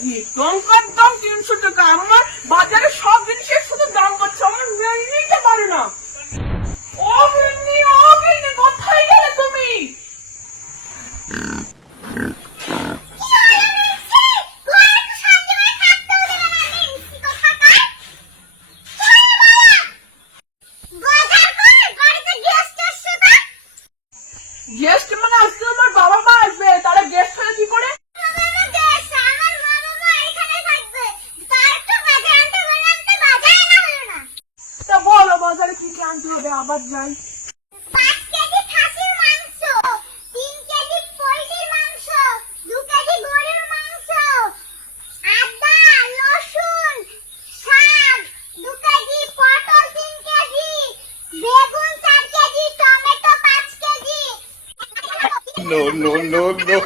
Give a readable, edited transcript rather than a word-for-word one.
KG, লঙ্কার দাম 300 টাকা। আমার বাজারে সব জিনিসের শুধু দাম পাচ্ছে, আমার মেনে নিতে পারে না। ও গিন্নি, ও গিন্নি, কোথায় গেলে তুমি? গেস্ট মানে আজকে আমার বাবা মা আসবে, তারা গেস্ট হলে কি করে? তা বলো বাজারে কি কি আনতে হবে, আবার যাই। 5 কেজি খাসির মাংস, 3 কেজি পোল্ট্রির মাংস, 2 কেজি গরুর মাংস, আদা, রসুন, শাক, 2 কেজি পটল, 3 কেজি বেগুন, 4 KG tomato, 5 KG. No, no, no, no.